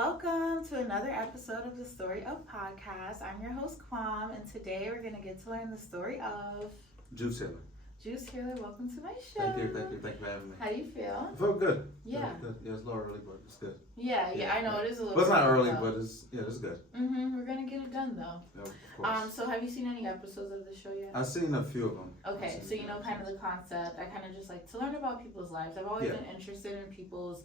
Welcome to another episode of the Story of Podcast. I'm your host, Kwam, and today we're going to get to learn the story of Juice Healer. Juice Healer. Welcome to my show. Thank you for having me. How do you feel? I feel good. Yeah. Good. Yeah, it's a little early, but it's good. Yeah, I know it is a little. But it's not early, though. but it's good. We're gonna get it done though. Yeah, of course. So have you seen any episodes of the show yet? I've seen a few of them. Okay, so you know kind of the concept. I kind of just like to learn about people's lives. I've always been interested in people's,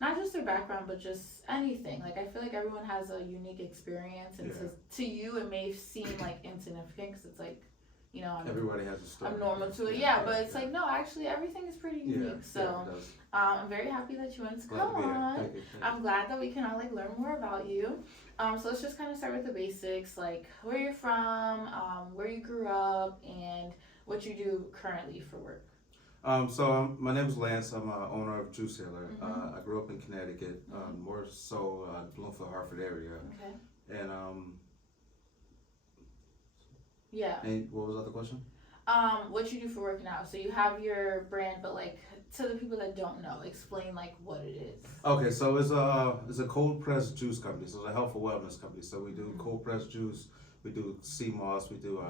not just their background, but just anything. Like I feel like everyone has a unique experience, and to you it may seem like insignificant because it's like, you know, everybody has a story. I'm normal to it, but it's like no, actually everything is pretty unique. So I'm very happy that you wanted to come on. Thank you. I'm glad that we can all like learn more about you. So let's just kind of start with the basics, like where you're from, where you grew up, and what you do currently for work. So my name is Lance. I'm owner of Juice Healer. I grew up in Connecticut, more so Bloomfield, Hartford area. Okay. And yeah. And what was the other question? What you do for work now? So you have your brand, but like to the people that don't know, explain like what it is. Okay, so it's a cold pressed juice company. So it's a health and wellness company. So we do cold pressed juice. We do sea moss. We do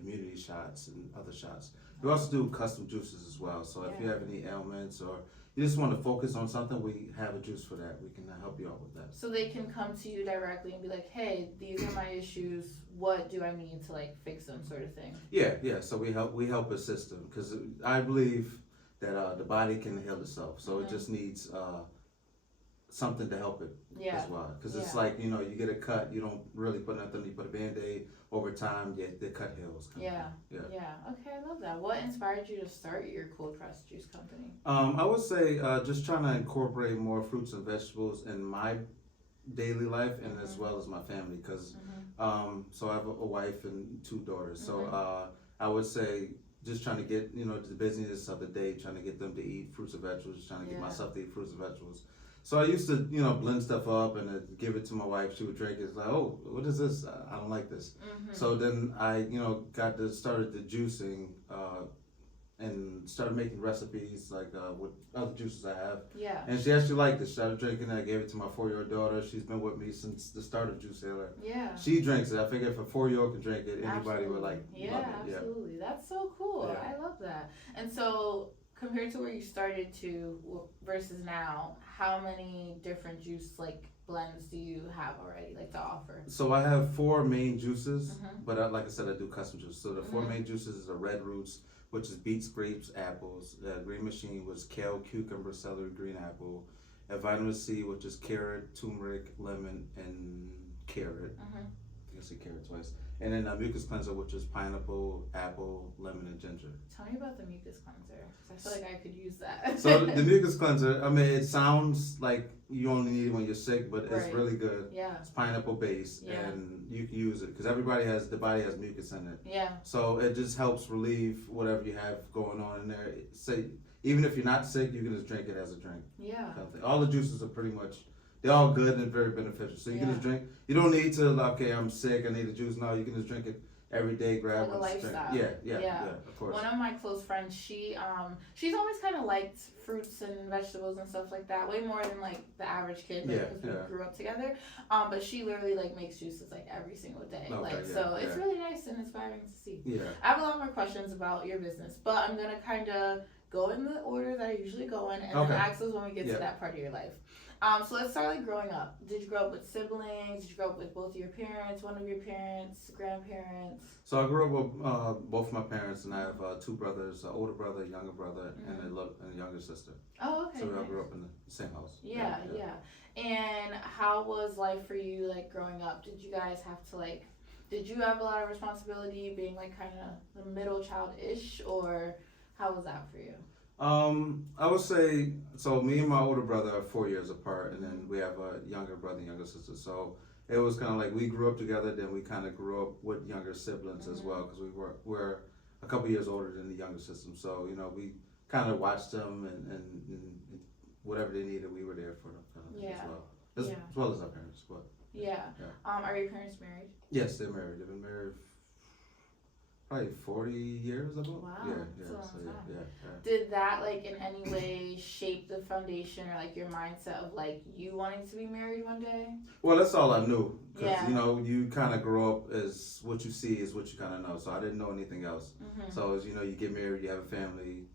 immunity shots and other shots. We also do custom juices as well. So if you have any ailments or you just want to focus on something, we have a juice for that. We can help you out with that. So they can come to you directly and be like, hey, these are my issues. What do I need to like fix them, sort of thing? Yeah. So we help assist them because I believe that the body can heal itself. So it just needs something to help it as well. Because it's like, you know, you get a cut, you don't really put nothing, you put a Band-Aid, over time, the cut heals. Yeah. Okay, I love that. What inspired you to start your cold pressed juice company? I would say just trying to incorporate more fruits and vegetables in my daily life and as well as my family. Because so I have a wife and 2 daughters. So I would say just trying to get, you know, the busyness of the day, trying to get them to eat fruits and vegetables, trying to get myself to eat fruits and vegetables. So I used to, you know, blend stuff up and give it to my wife. She would drink it. It's like, oh, what is this? I don't like this. So then I, you know, started the juicing and started making recipes like with other juices I have. Yeah. And she actually liked it. She started drinking it. I gave it to my 4-year-old daughter. She's been with me since the start of Juice Healer. Yeah. She drinks it. I figure if a 4-year-old can drink it, anybody would like love it. Yeah, absolutely. That's so cool. Yeah. I love that. And so compared to where you started to versus now, how many different juice like blends do you have already like to offer? So I have 4 main juices, but like I said, I do custom juice. So the 4 main juices is a red roots, which is beets, grapes, apples. The green machine was kale, cucumber, celery, green apple. A vitamin C, which is carrot, turmeric, lemon, and carrot. I think I said carrot twice. And then a mucus cleanser, which is pineapple, apple, lemon, and ginger. Tell me about the mucus cleanser, because I feel like I could use that. So the mucus cleanser, I mean, it sounds like you only need it when you're sick, but it's really good. Yeah. It's pineapple based, and you can use it because the body has mucus in it. Yeah. So it just helps relieve whatever you have going on in there. Say, even if you're not sick, you can just drink it as a drink. Yeah. All the juices are pretty much, they're all good and very beneficial. So you can just drink. You don't need to, okay, I'm sick, I need a juice. No, you can just drink it every day, grab like a lifestyle. Yeah, of course. One of my close friends, she's always kind of liked fruits and vegetables and stuff like that, way more than like the average kid, because we grew up together. But she literally like makes juices like every single day. It's really nice and inspiring to see. Yeah. I have a lot more questions about your business, but I'm gonna kind of go in the order that I usually go in, and then ask us when we get to that part of your life. So let's start like growing up. Did you grow up with siblings? Did you grow up with both of your parents, one of your parents, grandparents? So I grew up with both my parents, and I have 2 brothers, an older brother, a younger brother, and a younger sister. Oh, okay. So we all grew up in the same house. Yeah. And how was life for you, like growing up? Did you guys have to like, did you have a lot of responsibility being like kind of the middle child-ish, or how was that for you? I would say, so me and my older brother are 4 years apart, and then we have a younger brother and younger sister. So it was kind of like we grew up together, then we kind of grew up with younger siblings as well, because we're a couple years older than the younger sister. So, you know, we kind of watched them and whatever they needed, we were there for them as well. As well as our parents. But Are your parents married? Yes, they're married. They've been married probably 40 years ago. Wow, Yeah, that's a long so time. yeah. Did that like in any way shape the foundation or like your mindset of like you wanting to be married one day? Well, that's all I knew. Because, Yeah. you know, you kind of grow up as what you see is what you kind of know. So I didn't know anything else. Mm-hmm. So, as you know, you get married, you have a family.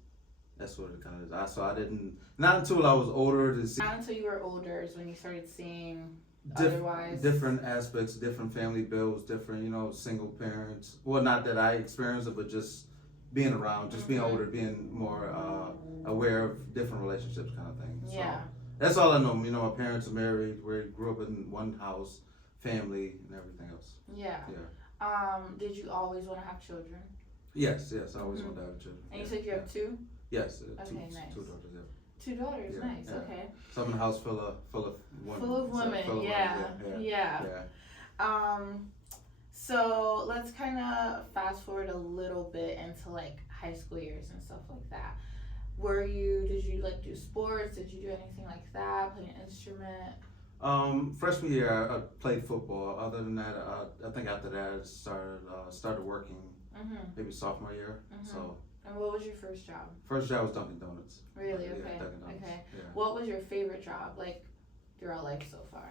That's what it kind of is. So I didn't, not until I was older to see Not until you were older is when you started seeing otherwise. different aspects, different family bills, different, you know, single parents. Well, not that I experienced it, but just being around, just being older, being more aware of different relationships kind of thing. So Yeah. that's all I know. You know, my parents are married. We grew up in one house, family, and everything else. Yeah. Yeah. Did you always want to have children? Yes, I always wanted to have children. And you said you have two? Yes, Okay, nice. two daughters. Yeah. 2 daughters, Yeah, nice. yeah. Okay. So I'm in a house full of women. Full of women, Full of yeah. women, yeah. So let's kind of fast forward a little bit into like high school years and stuff like that. Did you like do sports? Did you do anything like that? Play an instrument? Freshman year, I played football. Other than that, I think after that, I started working. Maybe sophomore year. So. And what was your first job? First job was Dunkin' Donuts. Really? Yeah, Okay. Dunkin' Donuts. Okay. Yeah. What was your favorite job like throughout life so far?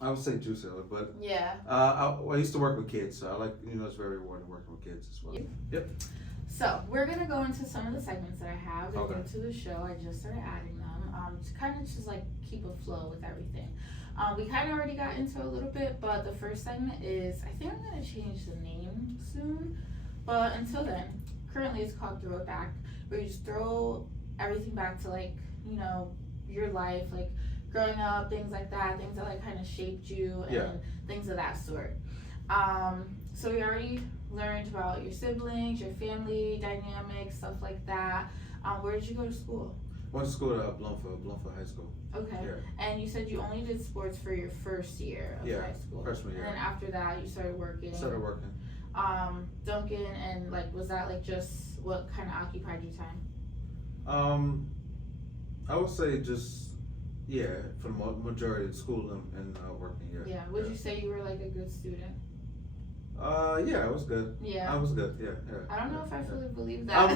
I would say juice seller, but Yeah. I used to work with kids, so I like, you know, it's very rewarding working with kids as well. Yep. So we're gonna go into some of the segments that I have. They're Okay. new to the show. I just started adding them to kind of just like keep a flow with everything. We kind of already got into a little bit, but the first segment is, I think I'm gonna change the name soon. But until then, currently it's called Throw It Back, where you just throw everything back to like, you know, your life, like growing up, things like that, things that like kind of shaped you and things of that sort. So we already learned about your siblings, your family dynamics, stuff like that. Where did you go to school? Went to school at Blumfoot High School. Okay. Yeah. And you said you only did sports for your first year of high school. Freshman year. And then after that, you started working. Dunkin', and like, was that like just what kind of occupied your time? I would say just, for the majority of school and working, Yeah. Would you say you were like a good student? Yeah, I was good. Yeah. I was good, yeah. I don't know if I fully believe that.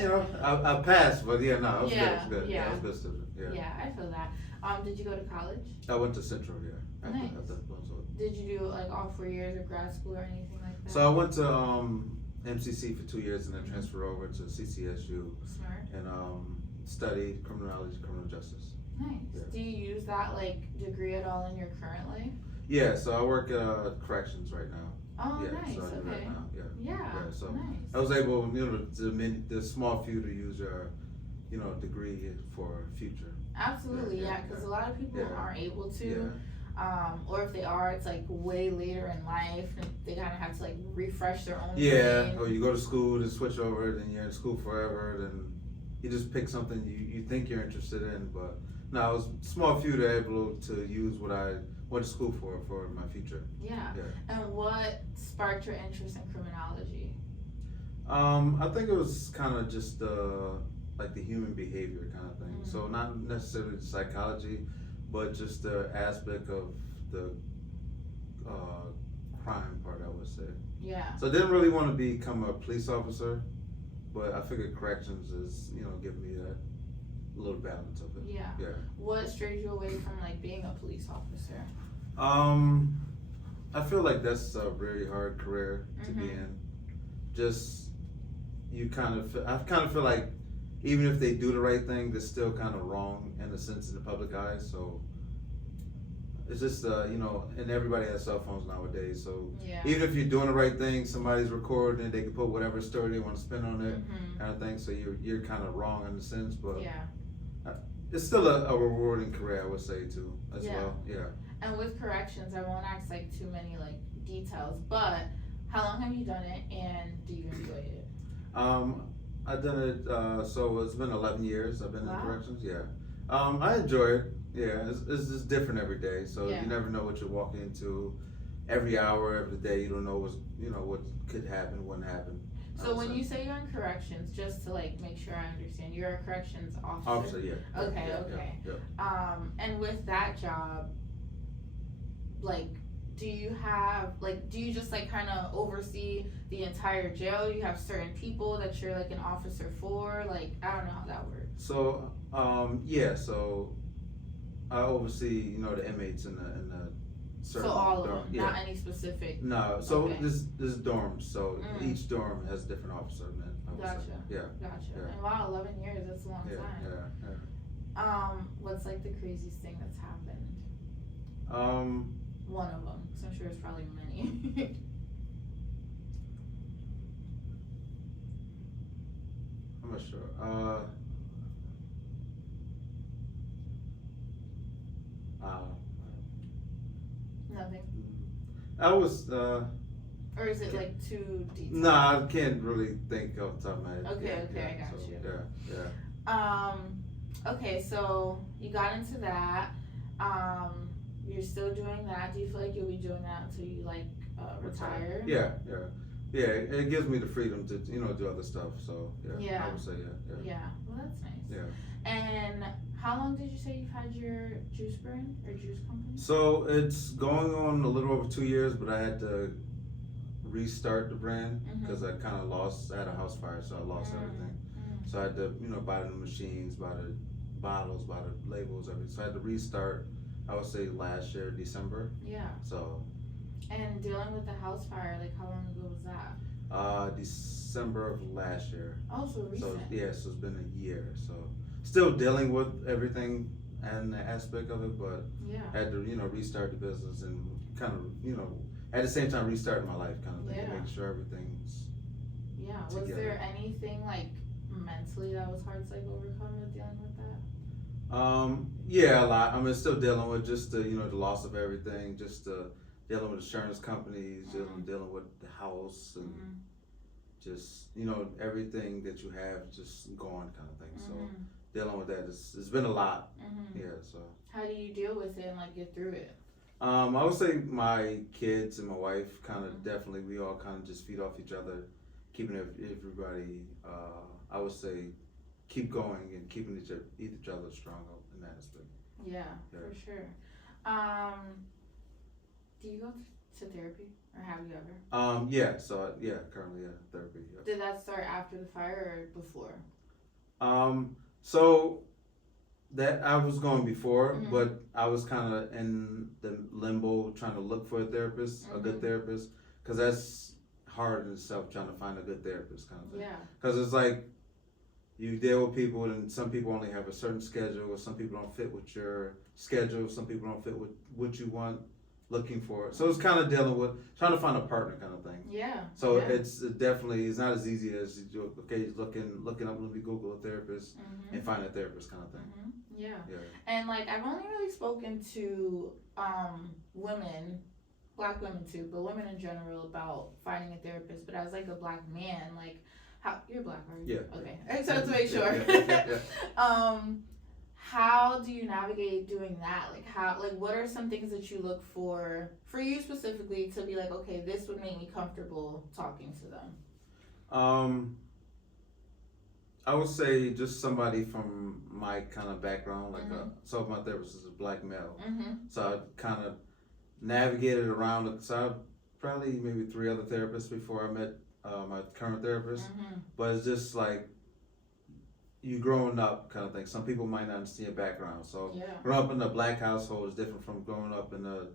You know, I passed, but I was good. I was good. Yeah. I was a good student, Yeah, I feel that. Did you go to college? I went to Central, Nice. After Blumfoot. Did you do like all 4 years of grad school or anything like that? So I went to MCC for 2 years and then transferred over to CCSU Smart. and studied criminology, criminal justice. Nice. Yeah. Do you use that like degree at all in your current life? Yeah, so I work corrections right now. Oh, nice. So I do Okay. right now. Yeah. So nice. I was able, the small few to use your, degree for future. Absolutely, yeah, because a lot of people aren't able to, or if they are, it's like way later in life, and they kind of have to like refresh their own brain. Or you go to school, then switch over, then you're in school forever, then you just pick something you think you're interested in, but no, I was small few to able to use what I went to school for my future. Yeah. And what sparked your interest in criminology? I think it was kind of just like the human behavior kind of thing. So not necessarily the psychology, but just the aspect of the crime part, I would say. Yeah. So I didn't really want to become a police officer, but I figured corrections is, giving me that little balance of it. Yeah. What strayed you away from like being a police officer? I feel like that's a very hard career to be in. Just I kind of feel like even if they do the right thing, they're still kind of wrong in a sense in the public eye. So it's just and everybody has cell phones nowadays. So even if you're doing the right thing, somebody's recording it, they can put whatever story they want to spin on it, kind of thing. So you're kind of wrong in a sense, but it's still a rewarding career, I would say too, as well. Yeah. And with corrections, I won't ask like too many like details, but how long have you done it, and do you enjoy it? I've done it. So it's been 11 years. I've been in corrections. Yeah. I enjoy it. Yeah. It's just different every day. So you never know what you're walking into. Every hour, every day, you don't know what could happen, wouldn't happen. So when you say you're in corrections, just to like make sure I understand, you're a corrections officer. Officer, yeah. Okay. Yeah. And with that job, like, do you have like, do you just like kind of oversee the entire jail? You have certain people that you're like an officer for? Like, I don't know how that works. So, so I oversee, the inmates in the certain So all of dorm. them, Yeah. not any specific. No, so Okay. this dorms. So each dorm has a different officer in it. I would say. Gotcha. Yeah. Gotcha. Yeah. And wow, 11 years, that's a long Yeah. time. Yeah. What's like the craziest thing that's happened? Yeah. One of them, because I'm sure there's probably many. I'm not sure. Nothing. I was. Or is it like too detailed? Nah, I can't really think off the top of my head. Okay, Yeah, I got so, you. Yeah. Okay, so you got into that. You're still doing that. Do you feel like you'll be doing that until you like retire? Yeah. It gives me the freedom to do other stuff. So Yeah. I would say yeah. Yeah. Well, that's nice. Yeah. And how long did you say you've had your juice brand or juice company? So it's going on a little over 2 years, but I had to restart the brand because I kind of lost. I had a house fire, so I lost everything. So I had to buy the new machines, buy the bottles, buy the labels, everything. So I had to restart. I would say last year, December. Yeah. So. And dealing with the house fire, like how long ago was that? December of last year. Oh, so recent. So so it's been a year. So still dealing with everything and the aspect of it, but yeah, had to restart the business and kind of at the same time restart my life kind of thing, Yeah. make sure everything's Was together. there anything like mentally that was hard to like overcome with dealing with that? Yeah, a lot. I mean, still dealing with just the the loss of everything, just dealing with insurance companies, dealing with the house and just everything that you have just gone kind of thing. So dealing with that it's been a lot. Yeah. So how do you deal with it and like get through it? I would say my kids and my wife kind of definitely we all kind of just feed off each other, keeping everybody. I would say keep going and keeping each other strong in that aspect. Yeah, for sure. Do you go to therapy or have you ever? Yeah. So currently therapy. Yeah. Did that start after the fire or before? So that I was going before, but I was kind of in the limbo trying to look for a therapist, a good therapist, because that's hard in itself trying to find a good therapist kind of thing. Yeah. Because it's like you deal with people and some people only have a certain schedule, or some people don't fit with your schedule, some people don't fit with what you want, looking for. So it's kind of dealing with trying to find a partner kind of thing. Yeah. So it's definitely it's not as easy as you looking up, let me Google a therapist and find a therapist kind of thing. Yeah. And like I've only really spoken to women, black women too, but women in general about finding a therapist. But as like a black man, like how you're black, are you? Yeah. Okay. I just wanted to make sure. Yeah. How do you navigate doing that? Like what are some things that you look for you specifically to be like, okay, this would make me comfortable talking to them? I would say just somebody from my kind of background, like so my therapist is a black male, so I kind of navigated around it. So I probably maybe 3 other therapists before I met my current therapist, but it's just like you growing up kind of thing. Some people might not understand your background, so growing up in a black household is different from growing up in a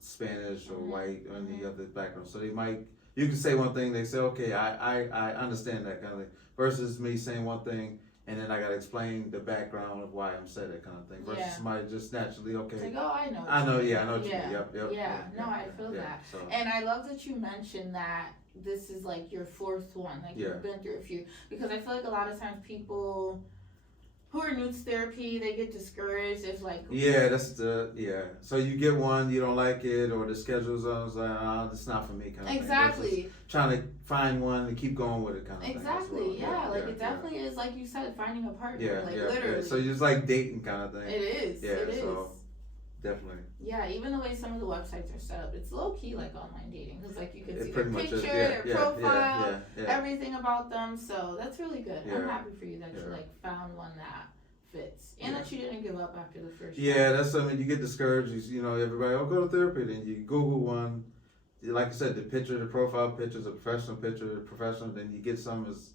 Spanish or white or any other background. So you can say one thing, they say, okay, I understand that kind of thing, versus me saying one thing and then I gotta explain the background of why I'm saying that kind of thing, versus somebody just naturally, okay. It's like, oh, I know. I know what you mean. Yep. No, I feel that. So. And I love that you mentioned that this is like your 4th one, like you've been through a few, because I feel like a lot of times people who are new to therapy, they get discouraged if like so you get one, you don't like it, or the schedule's on, it's like, it's not for me kind of exactly thing. Versus trying to find one and keep going with it kind of thing. Exactly, it definitely is, like you said, finding a partner, literally. So you're just like dating kind of thing. It is. It is. So definitely. Yeah, even the way some of the websites are set up, it's low key like online dating, because like you can see their picture, their profile, everything about them. So that's really good. I'm happy for you that you like found one that fits, and that you didn't give up after the first. Yeah, that's something you get discouraged. You know, everybody, oh, go to therapy. Then you Google one. Like I said, the profile picture is a professional picture, professional. Then you get some that's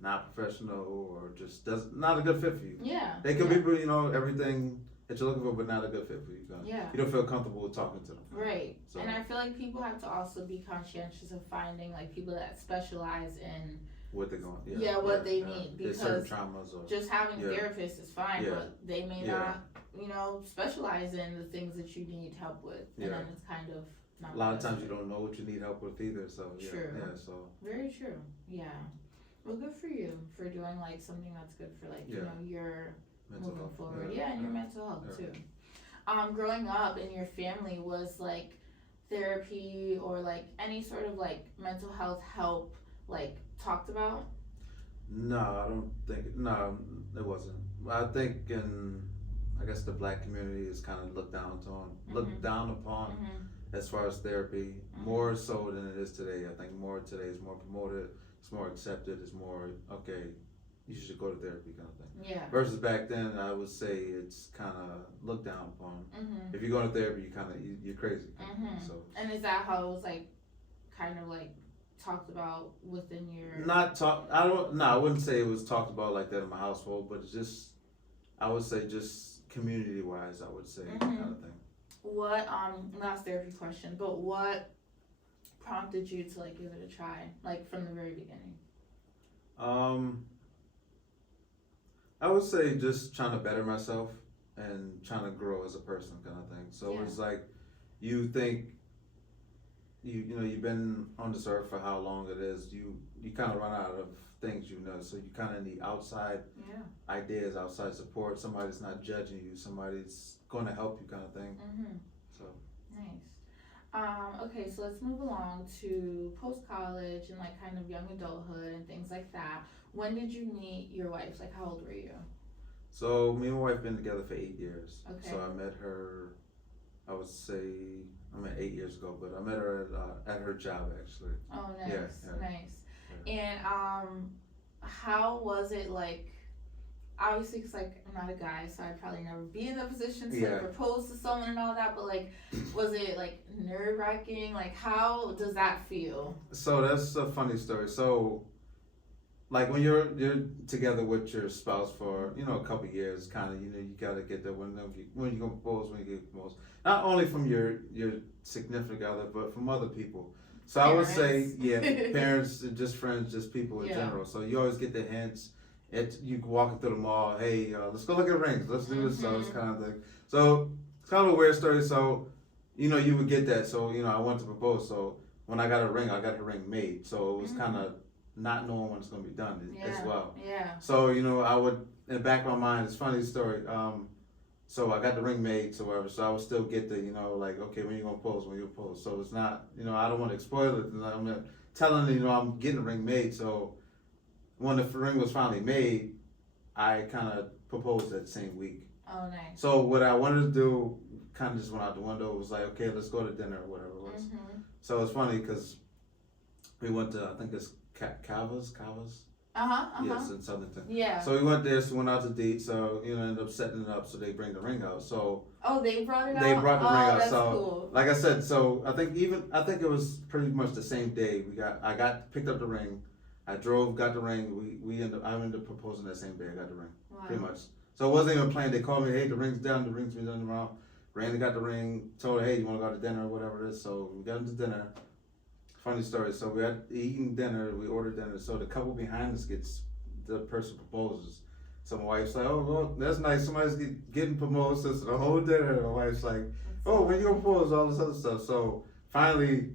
not professional or just not a good fit for you. Yeah. They could be, you know, everything that you're looking for, but not a good fit for you. Yeah. You don't feel comfortable talking to them. Right. So. And I feel like people have to also be conscientious of finding like people that specialize in what they're going. What they need, because traumas or, just having therapists is fine, but they may not, you know, specialize in the things that you need help with, and then it's kind of not. A lot of times you don't know what you need help with either. So true. Yeah. So. Very true. Yeah. Well, good for you for doing like something that's good for like you know your mental moving health. forward. And your mental health too. Growing up in your family, was like therapy or like any sort of like mental health help like talked about? No, I don't think. No, it wasn't. I think I guess the black community is kind of looked down upon as far as therapy, more so than it is today. I think more today is more promoted. It's more accepted. It's more okay. You should go to therapy, kind of thing. Yeah. Versus back then, I would say it's kind of looked down upon. If you go to therapy, you're crazy. So. And is that how it was like, kind of like talked about within your? I wouldn't say it was talked about like that in my household, but it's just, I would say just community wise, I would say kind of thing. What last therapy question, but what prompted you to like give it a try, like from the very beginning? I would say just trying to better myself and trying to grow as a person, kind of thing. So it's like you think you know you've been on this earth for how long it is. You kind of run out of things, you know. So you kind of need outside ideas, outside support. Somebody's not judging you. Somebody's going to help you, kind of thing. So nice. Okay, so let's move along to post college and like kind of young adulthood and things like that. When did you meet your wife? Like, how old were you? So me and my wife been together for 8 years. Okay. So I met her, I would say, 8 years ago, but I met her at her job actually. Oh, nice, nice. Yeah. And how was it like? Obviously, because like I'm not a guy, so I'd probably never be in the position to like, propose to someone and all that. But like, was it like nerve-wracking? Like, how does that feel? So that's a funny story. So, like when you're together with your spouse for a couple of years, kind of you gotta get there when you gonna propose, when you get proposed. Not only from your significant other, but from other people. So parents. I would say, parents, just friends, just people in general. So you always get the hints. You walking through the mall, hey, let's go look at rings, let's do this, so it's kind of thing. So it's kind of a weird story. So you would get that. So I wanted to propose. So when I got a ring, I got the ring made. So it was kind of not knowing when it's gonna be done as well. Yeah. So I would, in the back of my mind, it's a funny story. So I got the ring made, so whatever. So I would still get the like, okay, when you gonna propose, when you propose. So it's not I don't want to spoil it. I'm not telling I'm getting the ring made. So when the ring was finally made, I kind of proposed that same week. Oh, nice. So what I wanted to do kind of just went out the window. It was like, okay, let's go to dinner or whatever it was. So it's funny because we went to, I think it's Cava's. Yes, in Southington. Yeah. So we went there, so we went out to date. So ended up setting it up so they bring the ring out. So they brought it out. They brought the ring out. That's so cool. Like I said, so I think it was pretty much the same day. I picked up the ring. I drove, got the ring. I ended up proposing that same day. I got the ring, pretty much. So it wasn't even planned. They called me, hey, the ring's done. The ring's been done around. Randy got the ring. Told her, hey, you want to go to dinner or whatever it is. So we got into dinner. Funny story. So we had eaten dinner. We ordered dinner. So the couple behind us the person proposes. So my wife's like, oh, well, that's nice. Somebody's getting proposed. So the whole dinner, my wife's like, oh, when you gonna propose? All this other stuff. So finally,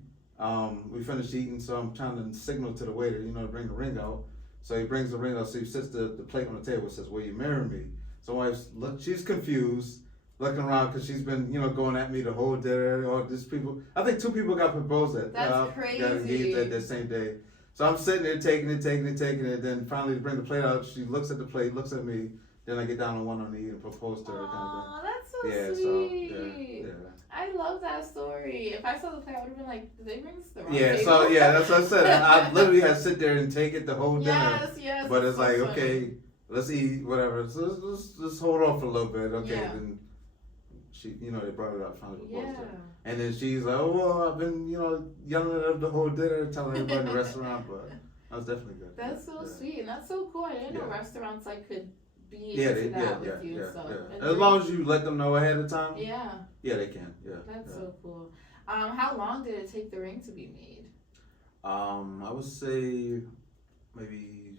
we finished eating, so I'm trying to signal to the waiter, to bring the ring out. So he brings the ring out, so he sets the plate on the table and says, will you marry me? So my wife's she's confused, looking around because she's been, going at me the whole dinner. Or these people, I think 2 people got proposed at. That's crazy. Got engaged that same day. So I'm sitting there taking it. Then finally to bring the plate out, she looks at the plate, looks at me. Then I get down on one knee and propose to her. Oh, that's so sweet. I love that story. If I saw the plate, I would have been like, did they bring this to the wrong table? So that's what I said. I literally had to sit there and take it the whole dinner. Yes. But it's so like, funny. okay, let's eat whatever. So let's hold off for a little bit, okay? Yeah. Then she, they brought it up, finally proposed Yeah. it, and then she's like, "Oh well, I've been, yelling at her the whole dinner, telling everybody in the restaurant, but that was definitely good." That's so sweet, and that's so cool. I didn't know restaurants could be into that with you. So As long as you let them know ahead of time. Yeah. Yeah, they can. Yeah. That's so cool. How long did it take the ring to be made? I would say maybe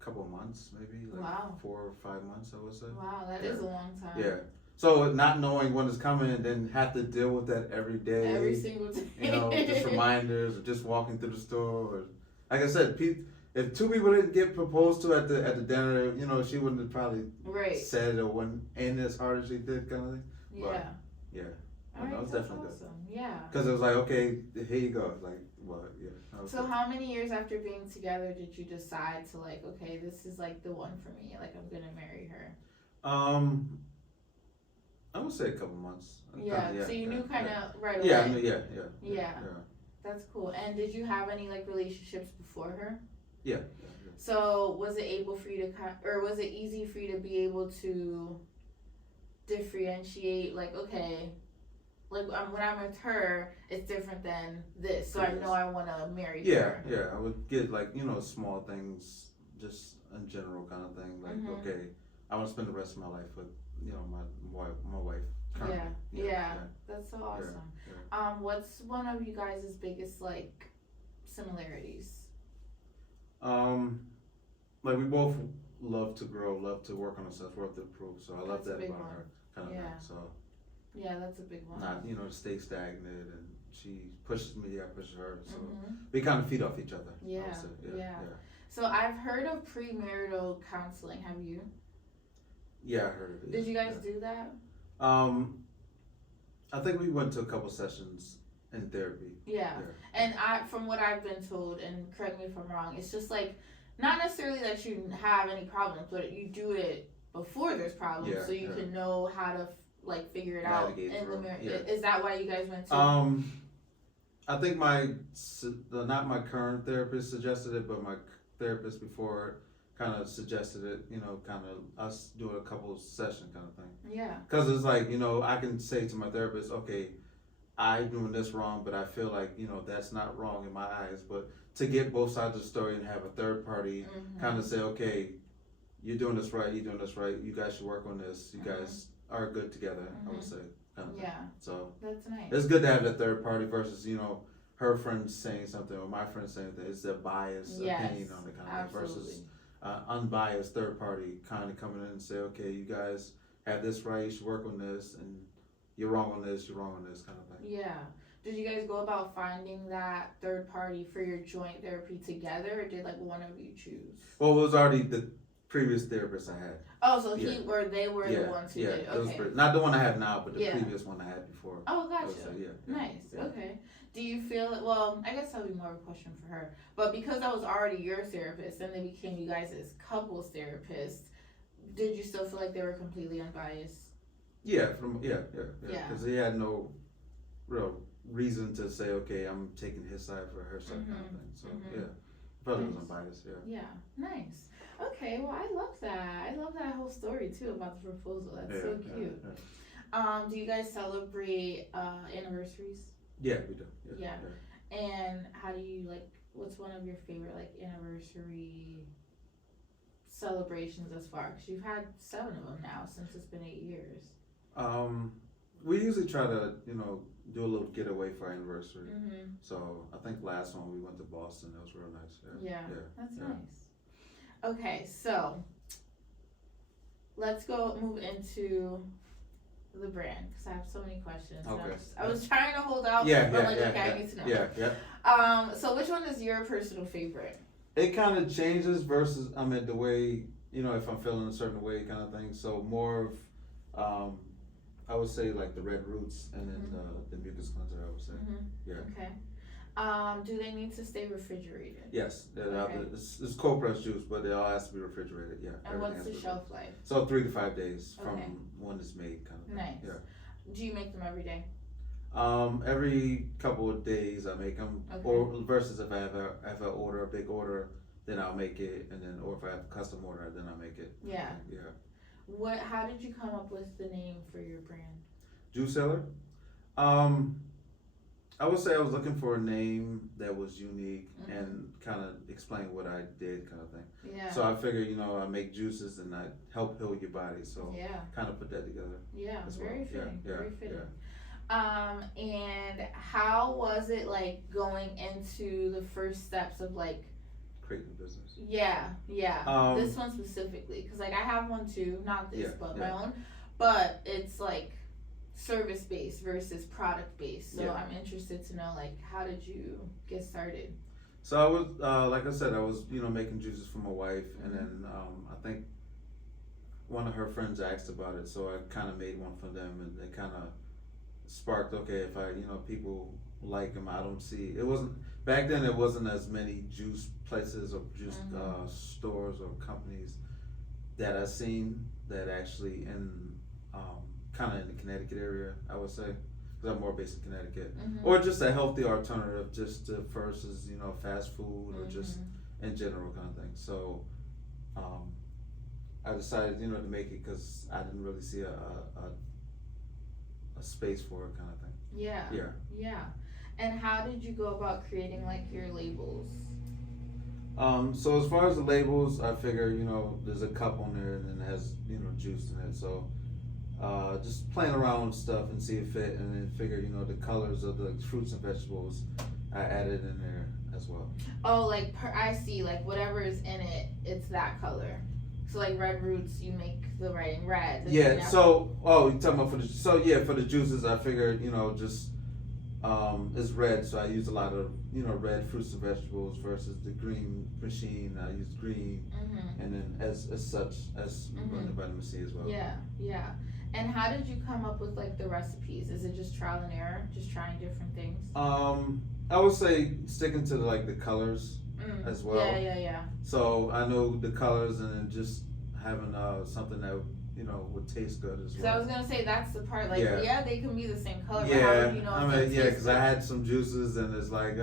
a couple of months, maybe like 4 or 5 months. I would say. Wow, that is a long time. Yeah. So not knowing when it's coming and then have to deal with that every day. Every single day. Just reminders or just walking through the store. Or, like I said, if two people didn't get proposed to at the dinner, she wouldn't have probably said it or wouldn't end as hard as she did, kind of thing. Yeah. But, yeah. All right, that was that's definitely awesome. good. Yeah. Because it was like, okay, here you go. Like, what? Yeah. So how many years after being together did you decide to like, okay, this is like the one for me. Like, I'm gonna marry her. I would say a couple months. Yeah. So you knew kind of right away. Yeah. That's cool. And did you have any like relationships before her? Yeah. So was it able for you to or was it easy for you to be able to differentiate like, okay, like when I'm with her, it's different than this, so I know I want to marry her. Yeah, I would get like, small things, just in general kind of thing. Like, okay, I want to spend the rest of my life with, my wife. Currently. Yeah, that's so awesome. What's one of you guys' biggest like similarities? Like we both love to grow, love to work on ourselves, love to improve. So I love that about her, kind of thing. So. Yeah, that's a big one. Not, stay stagnant, and she pushes me, I push her. So we kind of feed off each other. Yeah. So I've heard of premarital counseling. Have you? Yeah, I heard of it. Did you guys do that? I think we went to a couple sessions in therapy. Yeah. And from what I've been told, and correct me if I'm wrong, it's just like, not necessarily that you have any problems, but you do it before there's problems, so you can know how to like figure it out in the mirror. Is that why you guys went to? I think not my current therapist suggested it, but my therapist before kind of suggested it. Kind of us doing a couple session kind of thing. Yeah. Because it's like I can say to my therapist, okay, I'm doing this wrong, but I feel like that's not wrong in my eyes. But to get both sides of the story and have a third party kind of say, okay, you're doing this right, you're doing this right. You guys should work on this. You guys are good together. I would say. Kind of thing. So that's nice. It's good to have that third party versus her friends saying something or my friends saying that. It's their biased opinion on the kind of thing versus unbiased third party kind of coming in and say, okay, you guys have this right, you should work on this, and you're wrong on this, you're wrong on this kind of thing. Yeah. Did you guys go about finding that third party for your joint therapy together, or did like one of you choose? Well, it was already the previous therapist I had. Oh, so they were the ones who did it. Okay. Not the one I have now, but the previous one I had before. Oh, gotcha. Nice. Okay. Do you feel it? Well, I guess that would be more of a question for her. But because I was already your therapist, and they became you guys as couples therapists, did you still feel like they were completely unbiased? Yeah, because he had no real reason to say, okay, I'm taking his side for her side kind of thing. So probably was unbiased. Yeah. Yeah. Nice. Okay. Well, I love that. I love that whole story too about the proposal. That's so cute. Do you guys celebrate anniversaries? Yeah, we do. Yeah. And how do you what's one of your favorite anniversary celebrations as far? Because you've had 7 of them now since it's been 8 years. We usually try to, do a little getaway for our anniversary. Mm-hmm. So I think last one we went to Boston. That was real nice. Yeah. That's nice. Okay, so let's move into the brand because I have so many questions. Okay. I was trying to hold out. I need to know. Yeah. So which one is your personal favorite? It kind of changes versus the way if I'm feeling a certain way kind of thing. So more of I would say like the Red Roots and then the mucus cleanser. I would say. Yeah. Okay. Do they need to stay refrigerated? Yes. It's cold pressed juice, but it all has to be refrigerated. Yeah. And what's the shelf life? So 3 to 5 days from when it's made, kind of thing. Nice. Yeah. Do you make them every day? Every couple of days I make them, or versus if I order a big order, then I'll make it, and then or if I have a custom order, then I make it. Yeah. Yeah. How did you come up with the name for your brand? Juice Seller. I would say I was looking for a name that was unique and kind of explain what I did, kind of thing. Yeah. So I figured, I make juices and I help heal your body. So kind of put that together. Yeah, very fitting. Very fitting. Yeah. And how was it like going into the first steps of like creating a business? Yeah. This one specifically, because like I have one too, not this, but my own. But it's like service based versus product based. So I'm interested to know like how did you get started? So I was like I said, I was making juices for my wife, and then I think one of her friends asked about it, so I kind of made one for them, and it kind of sparked. Okay, if I people like them, I don't see it wasn't back then. There wasn't as many juice places or juice stores or companies that I seen that actually in kind of in the Connecticut area, I would say, because I'm more based in Connecticut, or just a healthy alternative, just versus fast food or just in general kind of thing. So I decided to make it because I didn't really see a space for it kind of thing. Yeah. And how did you go about creating like your labels? So as far as the labels, I figure there's a cup on there and it has juice in it. So just playing around with stuff and see it fit, and then figure the colors of the fruits and vegetables I added in there as well. Oh, like I see, like whatever is in it, it's that color. So like red roots, you make the writing red. Yeah. So you talking about for the juices, I figured just it's red, so I use a lot of red fruits and vegetables versus the green machine. I use green, and then as such as vitamin C as well. Yeah. And how did you come up with like the recipes? Is it just trial and error, just trying different things? I would say sticking to the colors as well. Yeah. So I know the colors, and then just having something that would taste good as well. So I was gonna say that's the part. Like they can be the same color. Yeah, but how would you know because I had some juices and it's like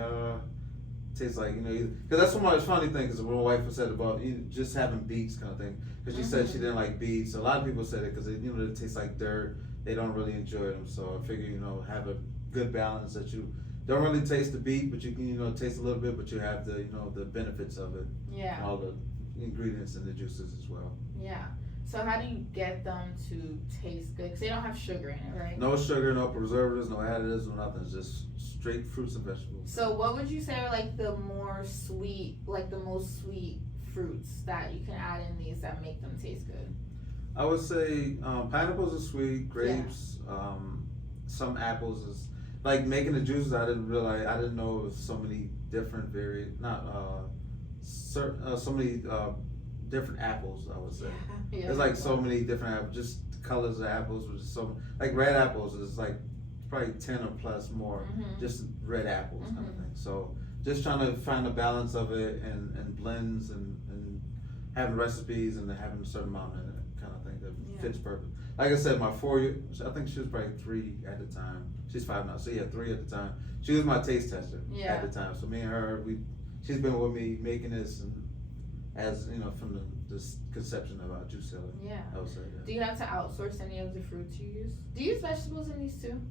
tastes like because that's one of the funny things is what my wife said about just having beets kind of thing, because she said she didn't like beets. A lot of people said it because they taste like dirt. They don't really enjoy them. So I figure have a good balance that you don't really taste the beet, but you can taste a little bit, but you have the the benefits of it. Yeah. All the ingredients in the juices as well. Yeah. So how do you get them to taste good? Because they don't have sugar in it, right? No sugar, no preservatives, no additives, no nothing. It's just straight fruits and vegetables. So what would you say are like the more sweet, like the most sweet fruits that you can add in these that make them taste good? I would say pineapples are sweet, grapes, some apples is like making the juices. I didn't know it was so many different so many different apples. I would say there's like so many different apples. Just the colors of apples was so like red apples is like probably 10 or plus more. Just red apples kind of thing. So just trying to find the balance of it and blends and having recipes and having a certain amount in it kind of thing that fits perfect. Like I said, my 4-year, I think she was probably 3 at the time. She's 5 now, so 3 at the time. She was my taste tester at the time. So me and her, she's been with me making this and as from the conception of our Juice Seller. I would say. Yeah. Do you have to outsource any of the fruits you use? Do you use vegetables in these too?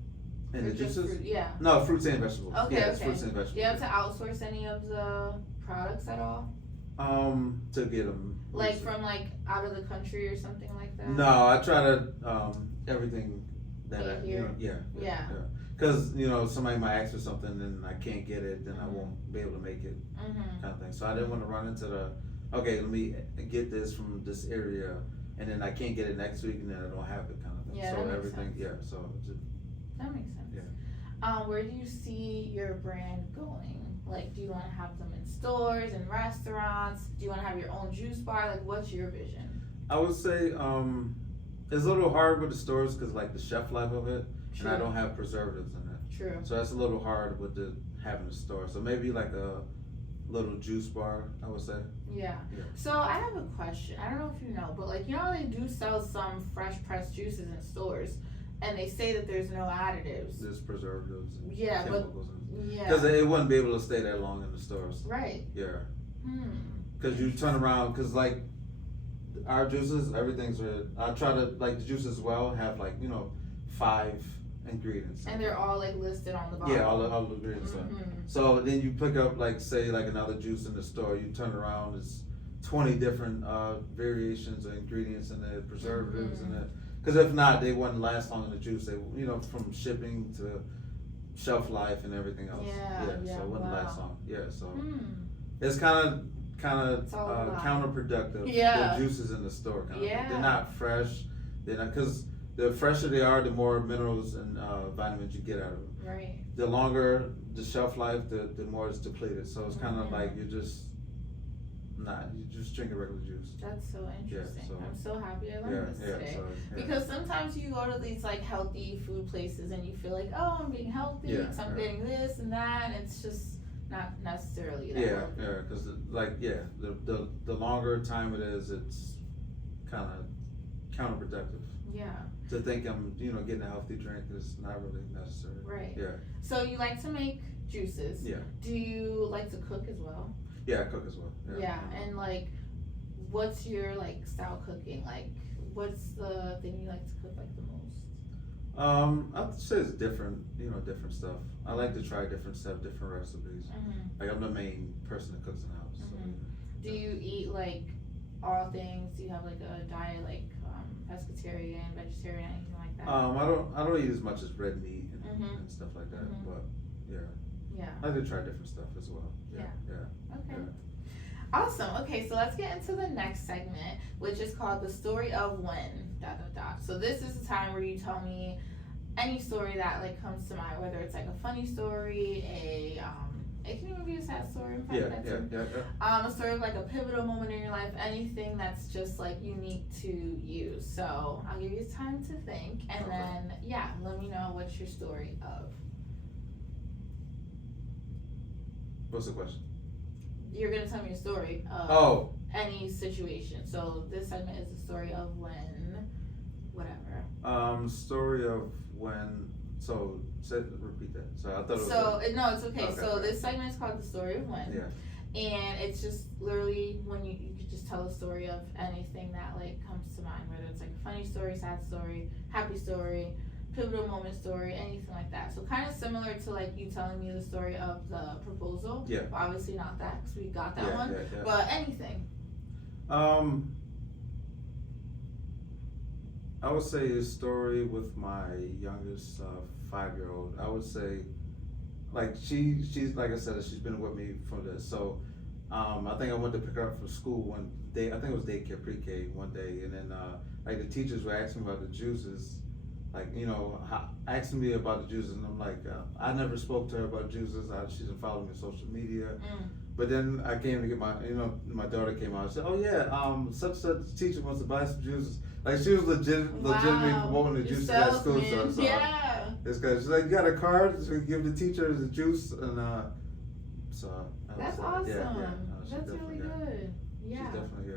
And the juices? Fruit? Yeah. No, fruits and vegetables. Okay. Fruits and vegetables. Do you have to outsource any of the products at all? To get them. Like from out of the country or something like that? No, I try to everything that Yeah. Because somebody might ask for something and I can't get it, then I won't be able to make it, kind of thing. So I didn't want to run into let me get this from this area, and then I can't get it next week, and then I don't have it, kind of thing. Yeah, so that everything, makes sense. So that makes sense. Yeah. Where do you see your brand going? Like, do you want to have them in stores and restaurants? Do you want to have your own juice bar? Like, what's your vision? I would say it's a little hard with the stores because like the shelf life of it, and I don't have preservatives in it. True. So that's a little hard with having the store. So maybe like a little juice bar, I would say. Yeah. So I have a question. I don't know if you know, but like how they do sell some fresh pressed juices in stores, and they say that there's no additives. There's preservatives. And chemicals because it wouldn't be able to stay that long in the stores. Right. Yeah. Cause you turn around, cause like our juices, everything's I try to, like the juices as well have like, 5 ingredients. And they're all like listed on the bottle. Yeah, all the ingredients. So then you pick up like, say like another juice in the store, you turn around, it's 20 different variations of ingredients in it, preservatives in it. Cause if not, they wouldn't last long in the juice. They, from shipping to shelf life and everything else. Yeah, so it wouldn't wow. last long. Yeah, so it's kind of counterproductive. Yeah. The juices in the store, Yeah. They're not fresh. They're not, because the fresher they are, the more minerals and vitamins you get out of them. Right. The longer the shelf life, the more it's depleted. So it's kind of like you just drink a regular juice. That's so interesting. so- I'm so happy I learned this today. So, Because sometimes you go to these like healthy food places and you feel like, oh, I'm being healthy, so I'm getting this and that, and it's just not necessarily that healthy. because the longer time it is, it's kind of counterproductive. Yeah. To think I'm getting a healthy drink is not really necessary. Right. Yeah. So you like to make juices. Yeah. Do you like to cook as well? Yeah, I cook as well. Yeah. And like, what's your like style cooking? Like, what's the thing you like to cook like the most? I'd say it's different, different stuff. I like to try different stuff, different recipes. Like I'm the main person that cooks in the house. So, Do you eat like all things? Do you have like a diet like pescatarian, vegetarian, anything like that? I don't eat as much as red meat and stuff like that, but Yeah. I like to try different stuff as well. Yeah. Okay. Awesome. Okay, so let's get into the next segment, which is called the story of when ... So this is the time where you tell me any story that like comes to mind, whether it's like a funny story, it can even be a sad story. A story of like a pivotal moment in your life, anything that's just like unique to you. So I'll give you time to think, and then let me know what's your story of. What's the question? You're gonna tell me a story of any situation. So this segment is the story of when, whatever. Story of when. So repeat that. So I thought it was. No, it's okay. So this segment is called the story of when. Yeah. And it's just literally when you could just tell a story of anything that like comes to mind, whether it's like a funny story, sad story, happy story, pivotal moment story, anything like that. So kind of similar to like you telling me the story of the proposal. Yeah. Well, obviously not that because we got that one. Yeah. But anything. I would say a story with my youngest 5-year-old. I would say, like she's like I said, she's been with me from this. So, I think I went to pick her up from school one day. I think it was daycare, pre-K one day, and then like the teachers were asking about the juices, like asking me about the juices, and I'm like, I never spoke to her about juices. She didn't follow me on social media. But then I came to get my daughter came out and said, oh yeah, such teacher wants to buy some juices. Like she was legitimately promoting the juices at school. So yeah. It's good. She's like, you got a card, so we give the teacher the juice, and that's awesome. Yeah. That's really good. Yeah. She's definitely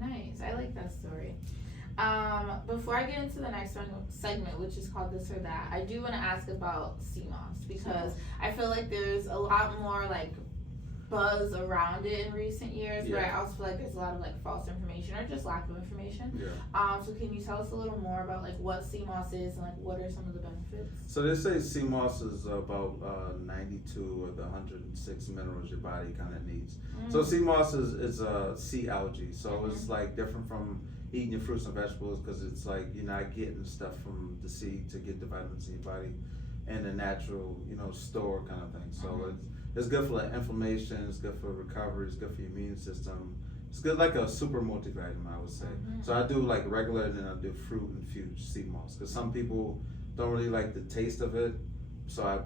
Nice. I like that story. Before I get into the next segment, which is called This or That, I do want to ask about CMOS because I feel like there's a lot more like buzz around it in recent years, but I also feel like there's a lot of like false information or just lack of information. So can you tell us a little more about like what CMOS is and like what are some of the benefits? So they say CMOS is about 92 of the 106 minerals your body kind of needs. So CMOS is a sea algae, so it's like different from eating your fruits and vegetables because it's like you're not getting stuff from the sea to get the vitamins in your body and the natural store kind of thing. So it's good for like inflammation, it's good for recovery, it's good for your immune system. It's good like a super multivitamin, I would say. So I do like regular and then I do fruit infused sea moss because some people don't really like the taste of it. So I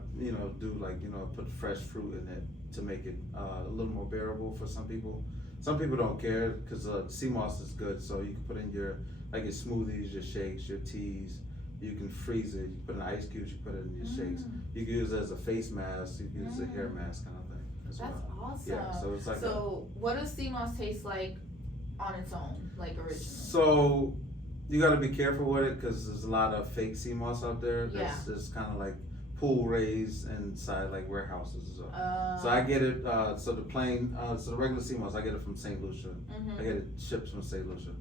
do like put fresh fruit in it to make it a little more bearable for some people. Some people don't care because sea moss is good. So you can put in your smoothies, your shakes, your teas. You can freeze it. You put in ice cubes. You put it in your shakes. You can use it as a face mask. You can use it as a hair mask kind of thing. That's awesome. Yeah. So it's like. So what does sea moss taste like on its own, like originally? So you got to be careful with it because there's a lot of fake sea moss out there. That's just kind of like pool raised inside like warehouses. So I get it. So the regular sea moss, I get it from St. Lucia. I get it shipped from St. Lucia.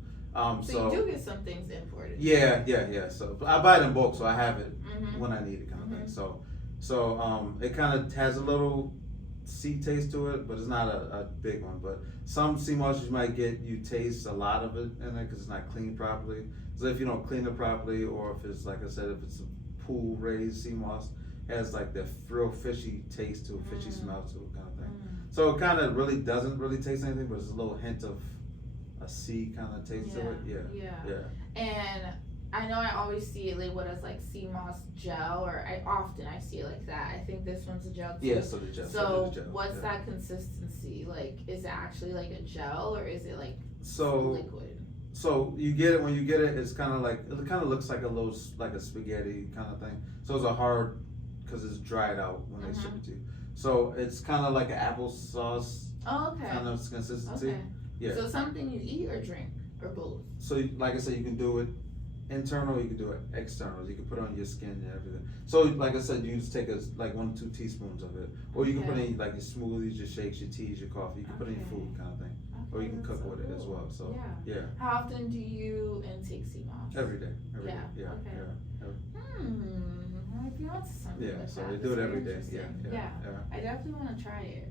So you do get some things imported. Yeah. So I buy it in bulk, so I have it when I need it, kind of thing. So it kind of has a little sea taste to it, but it's not a big one. But some sea moss you might get, you taste a lot of it in it because it's not cleaned properly. So if you don't clean it properly, or if it's like I said, if it's a pool raised sea moss, it has like that real fishy taste to it, fishy smell to it, kind of thing. So it kind of really doesn't really taste anything, but it's a little hint of a sea kind of taste to it. Yeah. And I know I always see it labeled as like sea moss gel, or I see it like that. I think this one's a gel too. Yeah, so the gel. So what's that consistency? Like, is it actually like a gel, or is it like liquid? So you get it, when you get it, it's kind of like, it kind of looks like a spaghetti kind of thing. So it's a hard, because it's dried out when they ship it to you. So it's kind of like an applesauce kind of consistency. Okay. Yeah. So something you eat or drink, or both? So like I said, you can do it internal, you can do it external. You can put it on your skin and everything. So like I said, you just take like 1 to 2 teaspoons of it. Or you can put in like your smoothies, your shakes, your teas, your coffee. You can put in your food kind of thing. Or you can cook with it as well. So yeah. How often do you intake sea moss? Every day. Okay. If you want something. Yeah, so we do it every day. Yeah. I definitely want to try it.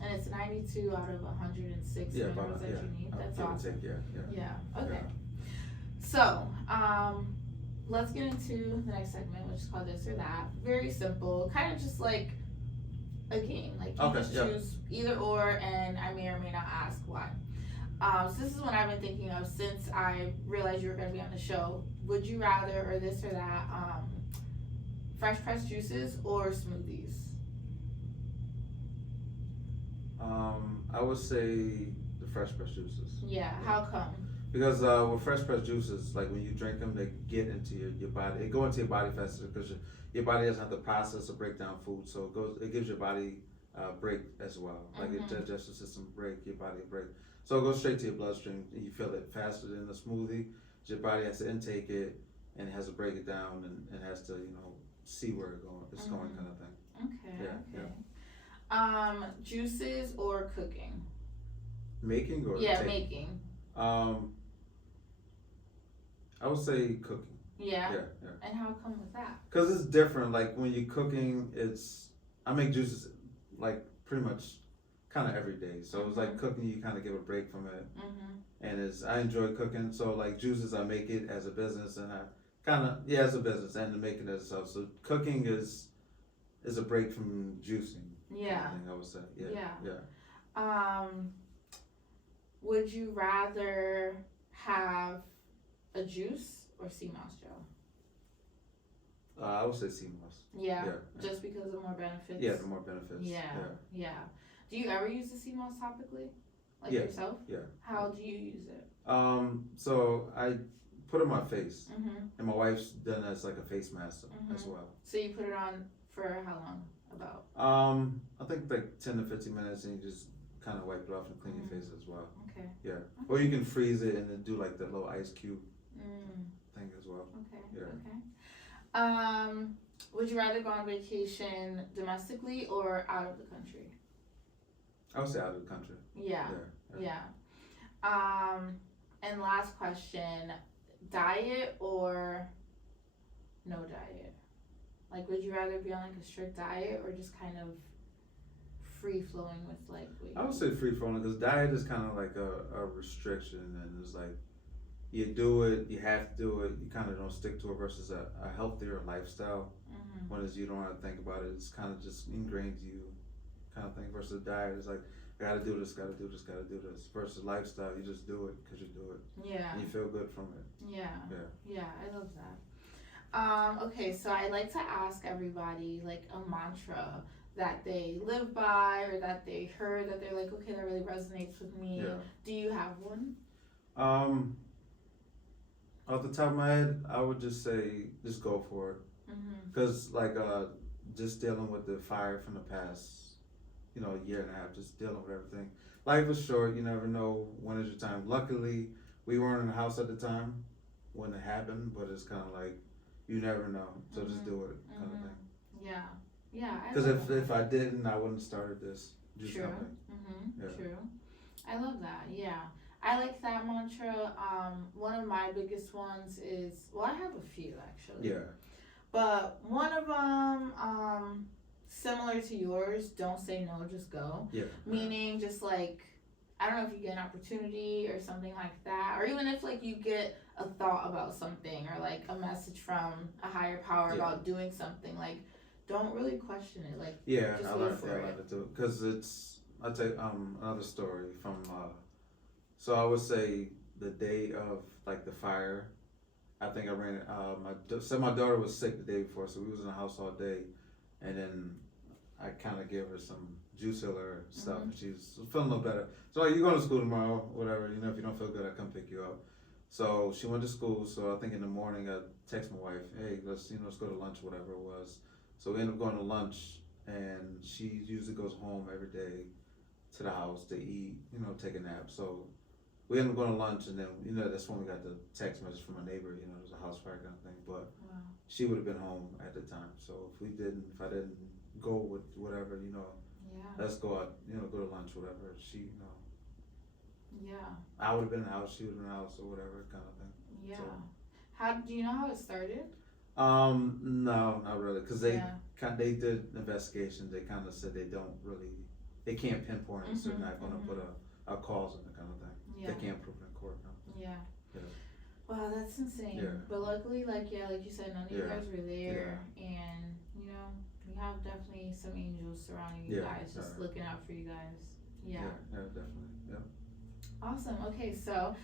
And it's 92 out of 106 minerals that you need. That's awesome. Yeah. Okay. So, let's get into the next segment, which is called This or That. Very simple, kind of just like a game. Like you just choose either or, and I may or may not ask why. So this is what I've been thinking of since I realized you were going to be on the show. Would you rather, or this or that, fresh pressed juices or smoothies? I would say the fresh pressed juices. Yeah, how come? Because with fresh pressed juices, like when you drink them, they get into your body. They go into your body faster because your body doesn't have to process or break down food. So it gives your body a break as well. Like your digestive system break, your body break. So it goes straight to your bloodstream and you feel it faster than the smoothie. Your body has to intake it and it has to break it down and has to, see where it's going kind of thing. Okay. Juices or cooking? Making or making. I would say cooking. Yeah. And how come with that? Because it's different. Like when you're cooking, I make juices like pretty much kind of every day. So it's like cooking, you kind of give a break from it. And I enjoy cooking. So like juices, I make it as a business, and I as a business and to make it as self. So cooking is a break from juicing. Yeah. Kind of thing, I would say. Yeah. Would you rather have a juice or sea moss gel? I would say sea moss. Yeah. Just because of more benefits. Yeah, the more benefits. Yeah. Do you ever use the sea moss topically, like yourself? Yeah. How do you use it? So I put it on my face, and my wife's done it as like a face mask as well. So you put it on for how long? About? I think like 10 to 15 minutes, and you just kind of wipe it off and clean your face as well. Okay. Yeah. Or you can freeze it and then do like the little ice cube thing as well. Okay. Yeah. Okay. Would you rather go on vacation domestically or out of the country? I would say out of the country. Yeah. And last question, diet or no diet? Like, would you rather be on like a strict diet or just kind of free flowing with like weight? I would say free flowing because diet is kind of like a restriction, and it's like you do it, you have to do it, you kind of don't stick to it versus a healthier lifestyle. When you don't have to think about it, it's kind of just ingrained to you kind of thing versus diet is like, gotta do this versus lifestyle, you just do it because you do it. Yeah. And you feel good from it. Yeah, I love that. Okay, so I like to ask everybody like a mantra that they live by or that they heard that they're like, okay, that really resonates with me. Do you have one? Off the top of my head, I would just say, just go for it. Because like just dealing with the fire from the past, year and a half, just dealing with everything. Life is short, you never know when is your time. Luckily, we weren't in the house at the time when it happened, but it's kind of like, you never know, so just do it kind of thing. Yeah. Yeah. Because if I didn't, I wouldn't have started this juice True. company. Mm-hmm. Yeah. True. I love that. Yeah. I like that mantra. One of my biggest ones is, well, I have a few actually. Yeah. But one of them, similar to yours, don't say no, just go. Yeah. Meaning, just like, I don't know if you get an opportunity or something like that, or even if like you get a thought about something or like a message from a higher power about doing something, like don't really question it. Like just I go learned for that it. too. Because I'll tell you another story from so I would say the day of like the fire. I think I ran. My daughter was sick the day before, so we was in the house all day, and then I kind of gave her some juice healer stuff, and she was feeling a little better. So like, you going to school tomorrow, whatever. You know, if you don't feel good, I come pick you up. So she went to school. So I think in the morning I text my wife, hey, let's go to lunch, whatever it was. So we ended up going to lunch, and she usually goes home every day to the house to eat, take a nap. So we ended up going to lunch, and then that's when we got the text message from my neighbor. It was a house fire kind of thing, but Wow. she would have been home at the time. So if I didn't go with whatever, Yeah. let's go out, go to lunch, whatever. She, Yeah. I would have been in the house, she would have been in the house, or whatever kind of thing. Yeah. So. How do you know how it started? No, not really, because they Yeah. they did investigations. They kind of said they can't pinpoint it, so they're not going to put a cause in the kind of thing. Yeah. They can't prove it in court. No. Yeah. Yeah. Wow, that's insane. Yeah. But luckily, like you said, none of you guys were there, and we have definitely some angels surrounding you guys, just looking out for you guys. Yeah. Yeah, definitely. Yeah. Awesome. Okay, so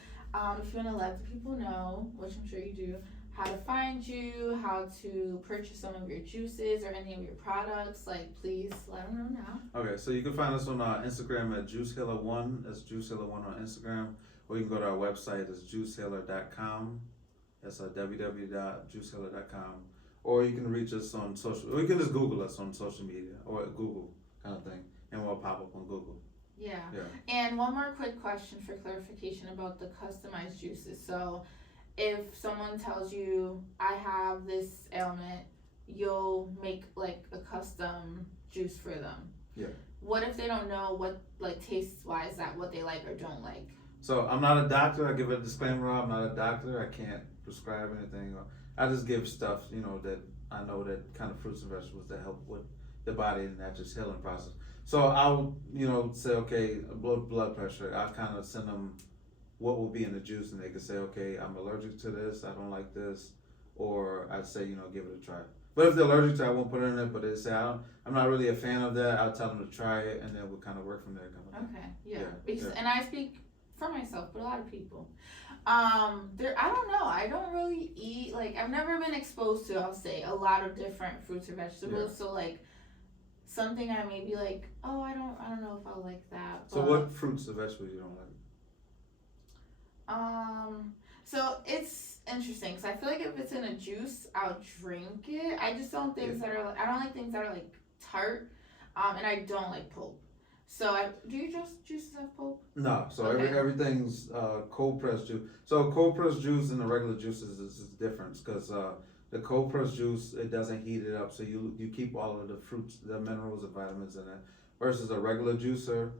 if you want to let the people know, which I'm sure you do, how to find you, how to purchase some of your juices or any of your products, like please let them know now. Okay, so you can find us on Instagram at JuiceHealer1. That's JuiceHealer1 on Instagram. Or you can go to our website, it's juicehealer.com. That's www.juicehealer.com. Or you can reach us on social, or you can just Google us on social media, or Google kind of thing, and we'll pop up on Google. Yeah. And one more quick question for clarification about the customized juices. So if someone tells you, I have this ailment, you'll make like a custom juice for them. Yeah. What if they don't know what, like, taste wise, what they like or don't like? So I'm not a doctor. I give a disclaimer. I'm not a doctor. I can't prescribe anything. I just give stuff, that I know that kind of fruits and vegetables that help with the body and that just healing process. So I'll, say, okay, blood pressure. I'll kind of send them what will be in the juice, and they can say, okay, I'm allergic to this. I don't like this, or I'd say, give it a try. But if they're allergic to it, I won't put it in it. But they say I'm not really a fan of that. I'll tell them to try it, and then we'll kind of work from there. Kind of thing. Okay. Yeah. Because, and I speak for myself, but a lot of people. I don't know. I don't really eat, like, I've never been exposed to, I'll say, a lot of different fruits or vegetables. So like something I may be like, oh, I don't know if I'll like that. But, so what fruits or vegetables you don't like? So it's interesting because I feel like if it's in a juice, I'll drink it. I just don't things that are. I don't like things that are like tart, and I don't like pulp. So do you just juices have pulp? No. So Okay. everything's cold pressed juice. So cold pressed juice and the regular juices is different because the cold pressed juice, it doesn't heat it up, so you keep all of the fruits, the minerals and vitamins in it. Versus a regular juicer,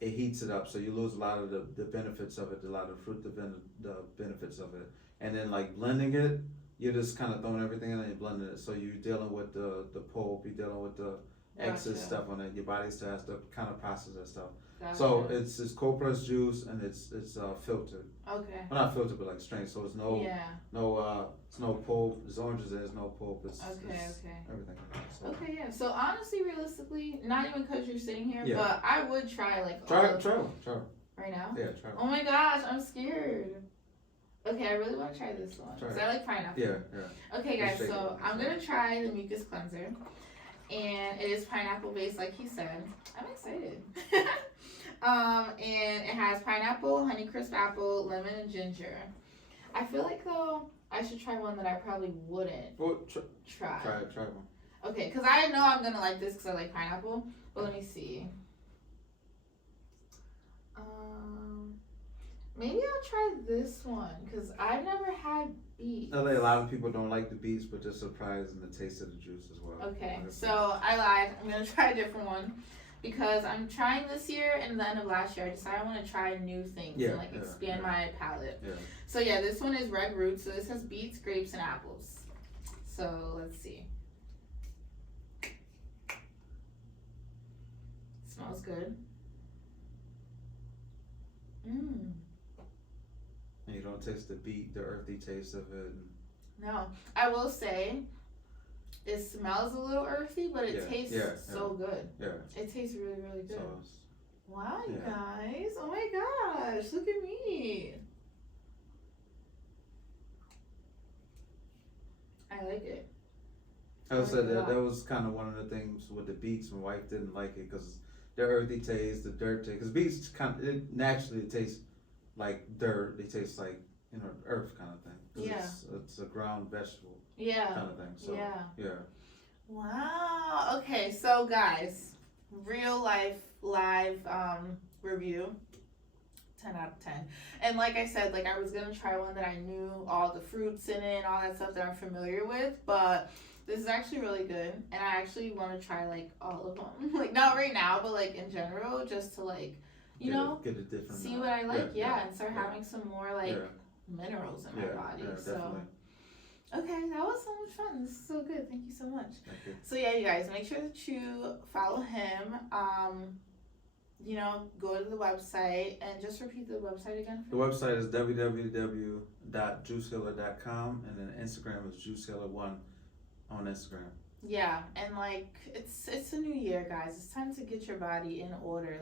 it heats it up, so you lose a lot of the benefits of it, a lot of fruit, the benefits of it. And then like blending it, you're just kind of throwing everything in and you're blending it. So you're dealing with the pulp, you're dealing with the excess stuff on it. Your body still has to kind of process that stuff. Gotcha. So it's cold pressed juice and it's filtered. Okay. Well, not filtered, but like strained. So it's it's no pulp. It's oranges. There's no pulp. It's okay. everything. So. Okay, yeah. So honestly, realistically, not even because you're sitting here, Yeah. but I would try like Try one. right now. Yeah, try Oh one. my gosh, I'm scared. Okay, I really want to try this one Try because I like pineapple. Yeah. Okay, guys, Just shake so it. I'm gonna try the mucus cleanser, and it is pineapple based, like he said. I'm excited. And it has pineapple, Honeycrisp apple, lemon, and ginger. I feel like though I should try one that I probably wouldn't Well, try. try one. Okay, because I know I'm gonna like this because I like pineapple. But let me see. Maybe I'll try this one because I've never had beets. I think a lot of people don't like the beets, but they're surprised in the taste of the juice as well. Okay, so I lied. I'm gonna try a different one because I'm trying this year and the end of last year. I decided I want to try new things and like expand my palate. Yeah. So yeah, this one is red root. So this has beets, grapes, and apples. So let's see. Smells good. Mmm. And you don't taste the beet, the earthy taste of it. No, I will say it smells a little earthy, but it tastes so good. Yeah. It tastes really, really good. So wow, you guys. Oh my gosh, look at me. I like it. I said that was kind of one of the things with the beets. My wife didn't like it because the earthy taste, the dirt taste. Because beets it naturally taste like dirt. They taste like earth kind of thing. Yeah. It's a ground vegetable. Yeah. Kind of thing. So yeah. Wow. Okay, so guys, real life live review. 10 out of 10. And like I said, like I was gonna try one that I knew all the fruits in it and all that stuff that I'm familiar with, but this is actually really good, and I actually want to try like all of them. Like not right now, but like in general, just to like get a different see what I like, and start having some more like minerals in my body. So definitely. Okay, that was so much fun. This is so good. Thank you so much. Thank you. So yeah, you guys, make sure that you follow him. Go to the website and just repeat the website again. The website is www.juicehealer.com, and then Instagram is juicehealer1 on Instagram. Yeah, and like it's a new year, guys. It's time to get your body in order.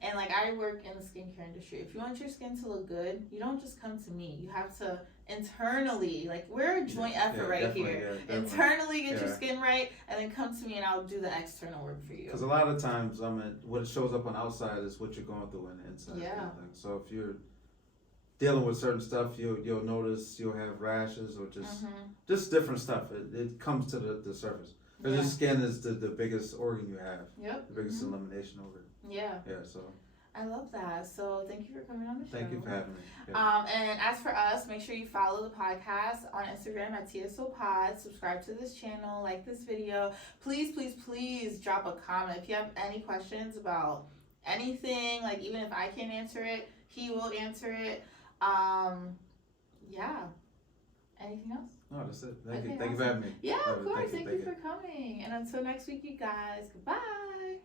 And I work in the skincare industry. If you want your skin to look good, you don't just come to me. You have to internally, we're a joint effort right here. Internally get your skin right, and then come to me and I'll do the external work for you. Because a lot of times, what shows up on the outside is what you're going through on the inside. Yeah. Kind of thing. So if you're dealing with certain stuff, you'll notice you'll have rashes or just different stuff. It comes to the surface. Because your skin is the biggest organ you have. Yep. The biggest elimination organ. Yeah. Yeah, so. I love that. So thank you for coming on the show. Thank you for having me. Yeah. And as for us, make sure you follow the podcast on Instagram at TSO Pod. Subscribe to this channel, like this video. Please, please, please drop a comment. If you have any questions about anything, even if I can't answer it, he will answer it. Yeah. Anything else? No, that's it. Thank you. Thank you for having me. Yeah, of course. Thank you for coming. And until next week, you guys. Goodbye.